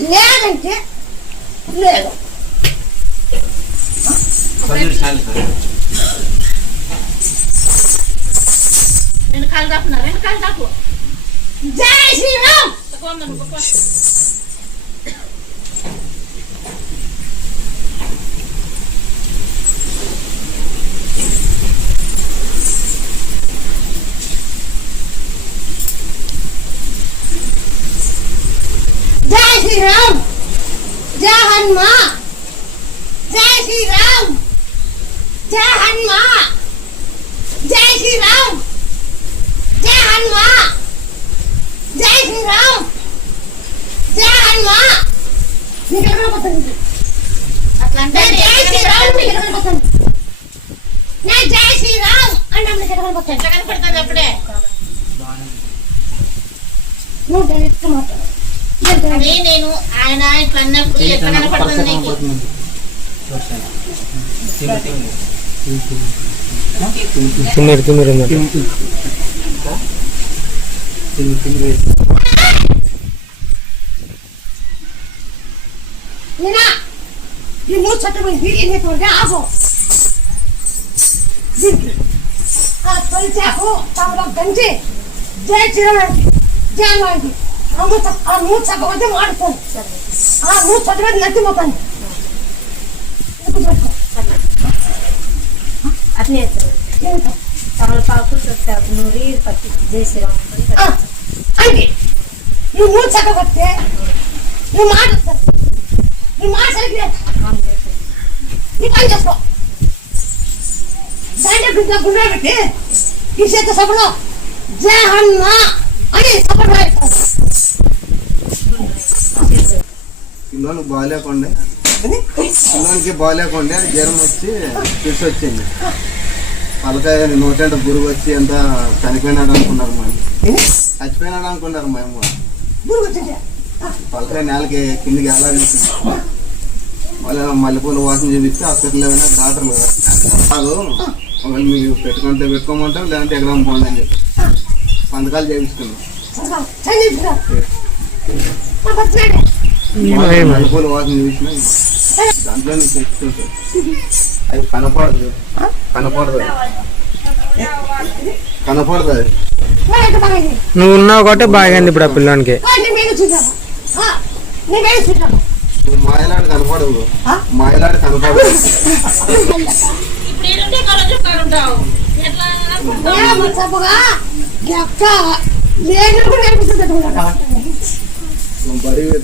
లేదంటే లేదు. రెండు కాళ్ళు దాపున్నా, రెండు కాళ్ళు దాపు. జై శ్రీరామ్. జై శ్రీరామ్. జై హనుమా. జై శ్రీరామ్. జై హనుమా. జై శ్రీరామ్. జై హనుమా. జై శ్రీరామ్. జై హనుమా. నీకు ఎక్కడ పోతుంది? అట్లా అంటే జై శ్రీరామ్. నీకు ఎక్కడ పోతుంది? నేను జై శ్రీరామ్ అంటే నీకు ఎక్కడ పోతుంది? ఎట్లా కనపడుతుంది అప్పుడే? నువ్వు ఎత్తు మాట్లాడు. అదే నేను ఆయన ఇట్లా అన్నప్పుడు ఎట్లా కనపడుతుంది నీకు? ఈ మూడు చట్టమైంది ఏంటంటే ఆకు తొలిచాకు తమలో గంజి జై చిరవాడికి జయవాడికి ఆ మూడు చక్కబడితే మాడుతుంది. ఆ మూడు చట్టబడి నచ్చిపోతాను. అట్లే తమలపాకు నూరి పచ్చి చేసిరాము అంటే నువ్వు మూడు చక్కబడితే నువ్వు మాట్లాడతావు. నువ్వు మాట సరిగ్గా నీ పని చేసుకో. దాంట్లో గుండా పెట్టి ఈ చేత సభలో జై హనుమా అని సభ పిల్లలకి బాగాలేకుండా పిల్లలకి బాగాలేకుండా జ్వరం వచ్చి ఫిట్స్ వచ్చింది. పలకాయ 100 గురువు వచ్చి ఎంత చనిపోయినాడు అనుకున్నారు. చచ్చిపోయినాడు అనుకున్నారు. మేము పలకాయ నేలకి కిందికి ఎలా చూసింది. మళ్ళీ మల్లెపూల వాసన చూపిస్తే హాస్పిటల్లో పోయినా డాక్టర్లు కాదు ఒకవేళ మీకు పెట్టుకుంటే పెట్టుకోమంటారు, లేదంటే ఎక్కడ పోండి అని చెప్పి సంతకాలు చేయించుకున్నాం. మల్లెపూల వాసన చూపించిన దాంట్లో తెచ్చుకుంటారు. అది కనపడదు కనపడదు కనపడదు. అది నువ్వు ఉన్నావు కాబట్టి బాగైంది ఇప్పుడు ఆ పిల్లానికి. మాయలాడు కనపడదు. మాయలాడు కనపడదు. ఇప్పుడు